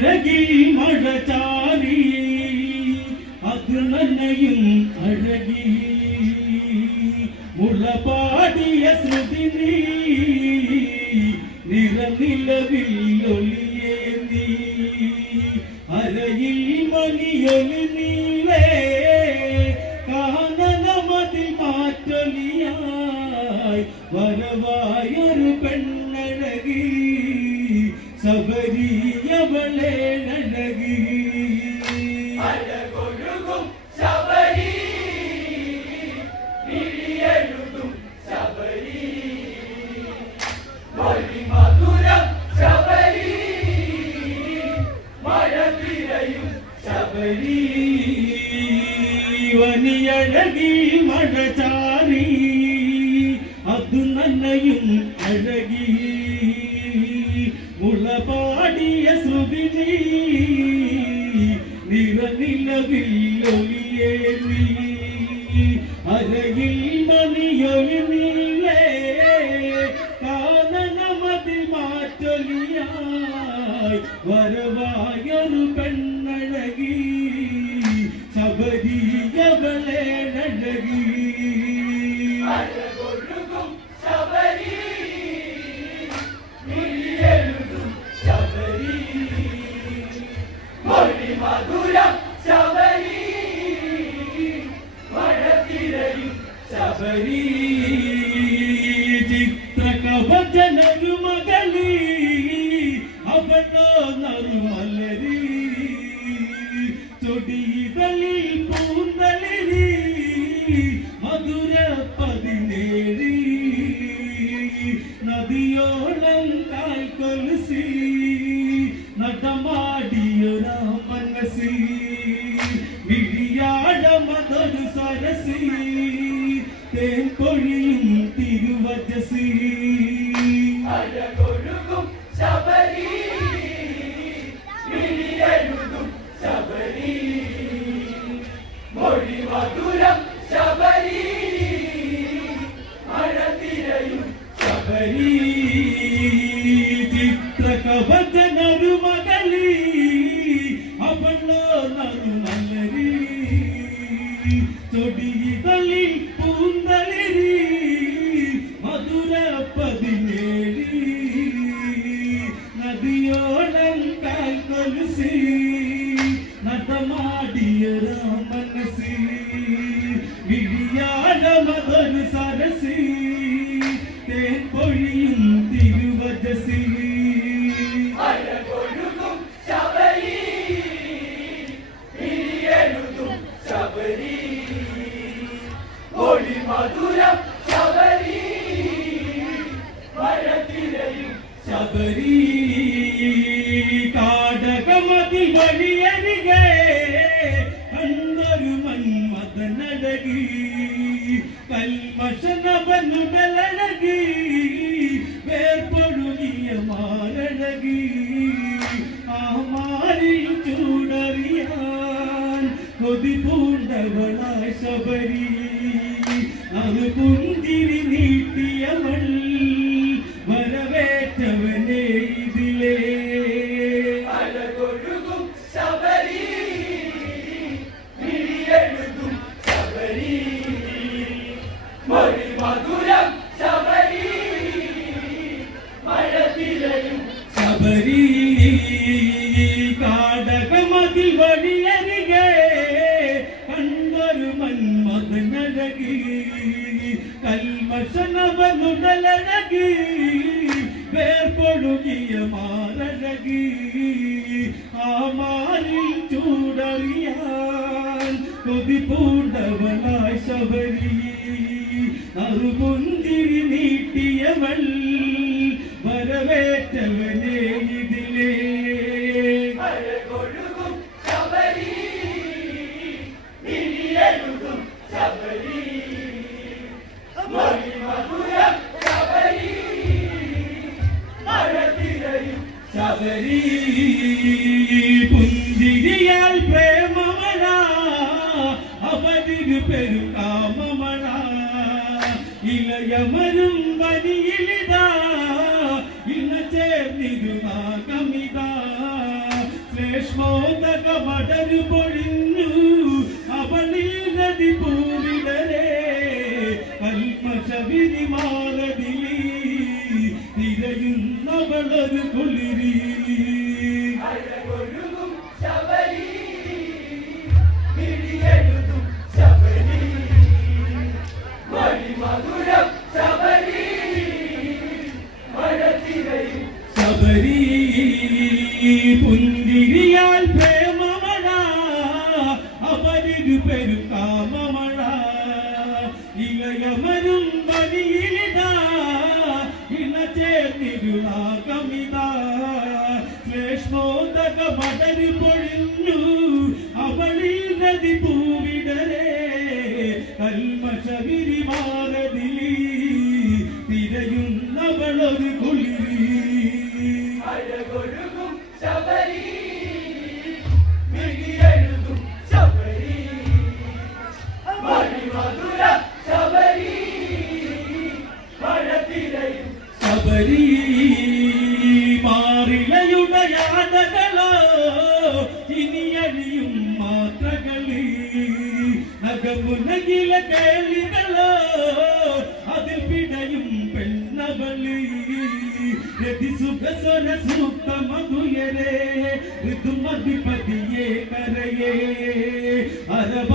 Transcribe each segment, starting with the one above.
വലിയഴകിൽ മഴ ചാരി അത് നന്നയും അഴകി. മുളപാടിയ ശ്രുതി നിറനിലവിൽ ഒളിയേന്തി അരയിൽ മണിയൊലി മുളപാടിയ ശ്രുതി നീ ഒലിയേ നീ അരകിൽ മണിയൊലി നീളേ ചൊടിതളിൽ പൂന്തളിരി മധുര പതിനേഴി. നദിയോളം കാൽ കൊലുസി കാടകമതി വഴിയരികെ കണ്ടൊരു മന്മഥനഴകി കൽമശനവനുടലഴകി വേർപ്പൊഴുകിയ മാരഴകി ആ ചൂടറിയാൻ കൊതി പൂണ്ടവളായ ശബരി. അത് പുഞ്ചിരി നീട്ടിയവൾ മധുരം ശബരി. മഴ തിരയും ശബരി കാടകമതിൽ വഴിയരികെ കണ്ടൊരു മന്മഥനഴകി. കൽമശനവനുടലഴകി വേർപ്പൊഴുകിയ മാരഴകി ആ മാറിൽ ചൂടറിയാൻ അറുപുന്തിരി നീട്ടിയവൾ വരവേറ്റവനെ ഇതിലേ. ശബരി പുഞ്ചിരിയാൽ പ്രേമമഴ അവതിരു പെരുകാമമഴ ഇളയമരും വനിയിലിതാ ഇന്ന് ചേർന്നിരുന്നാകമിതാ ശ്രേഷ്മോദക മടരു പൊഴിഞ്ഞു. അവളിൽ നദി പൂവിടരേ. കൽമശവിരി മാറതിലി. തിരയുന്നവളൊരു കുളിരി. baby, I கேள்விகளோ அதில் விடையும் பெண்ணவளி. எதி சுகசன சூத்த மதுயரே ரிதுமதிபதியே கரையே அரப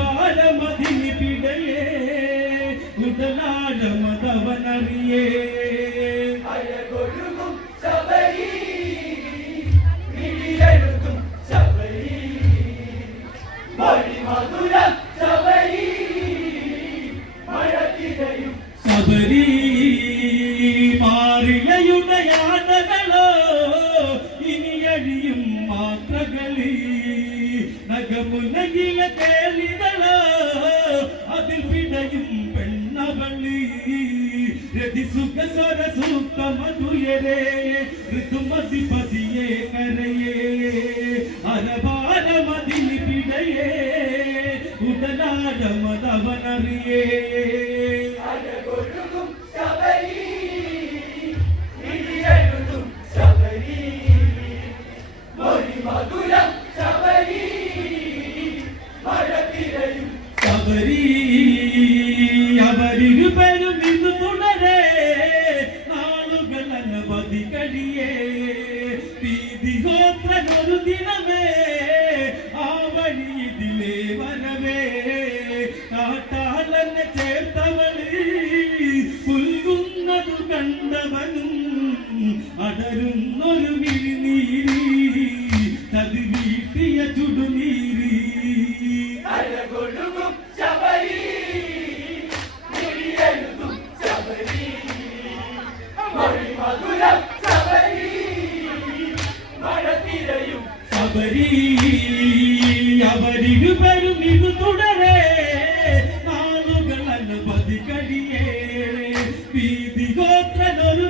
సర సూక్త మధుయరే ఋతుమధిపతియే కరయే అరబార మదిలి పిడయే ఉదనార మదవనరియే കഴിയേ പീതിഹോത്രനൊരു ദിനമേ ആ വഴി വരവേ. കാട്ടാളനെ ചേർത്തവളി പുൽകുന്നതു കണ്ടവനും അടരുന്നൊരു വിഴിനീരി ചതി വീട്ടിയ ചുടുനീരി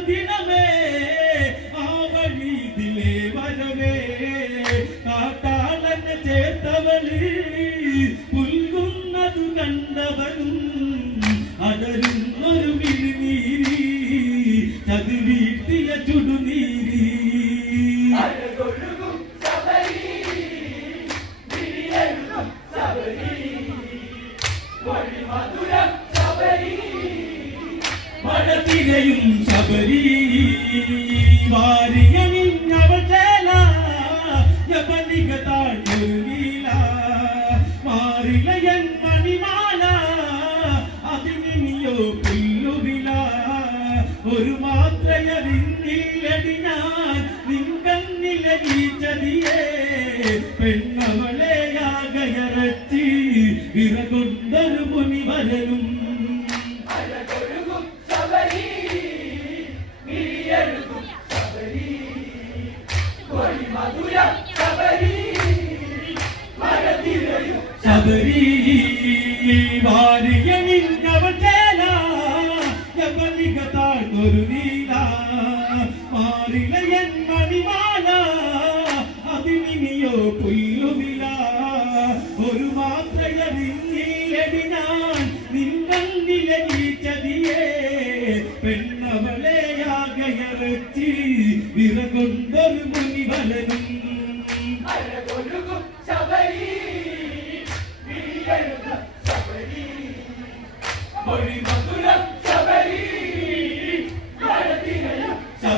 ദിനമേ ആ വഴി ഇതിലേ വരവേ. കാട്ടാളനെ ചേർത്തവളി പുൽകുന്നതു കണ്ടവനും അടരുന്നൊരു വിഴുനീരി ചതി വീട്ടിയ ചുടുനീരി അഴകൊഴുകും ശബരി തിരയും ശബരി. ഒരു മാത്രയറിഞ്ഞില്ലടി ഞാൻ നിങ്കന്നില ഈ ചതിയേ പെണ്ണവളെ യാഗയറച്ചി വിറ മുനിവരനും താഴ്ന്നൊരു നീല മാറിലയൻ മണിമാല അതിനിയോ പുല്ലുവില ഒരു മാത്രയറിഞ്ഞില്ലടി ഞാൻ നിന്നല്ലിലെ ഈ ചതിയേ പെണ്ണവളെ വിറകൊണ്ടൊരു മുനിവലനും. ശബരി ശബരി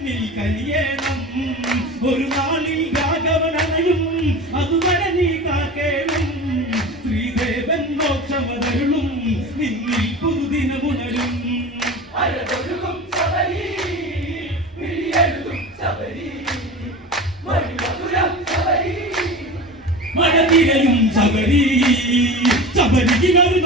അതിനെന്നിൽ കനിയേണം ഒരു നാളിൽ രാഘവനണയും അതുവരെ നീ കാക്കേണം. ശ്രീദേവൻ മോക്ഷമതരുളും നിന്നിൽ പുതുദിനമുണരും മൊഴി മഴതിരയും ശബരി ശബരിയിലൊരു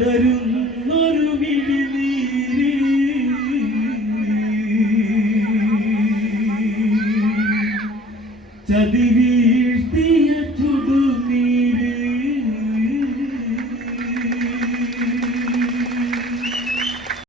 അടരുന്നൊരു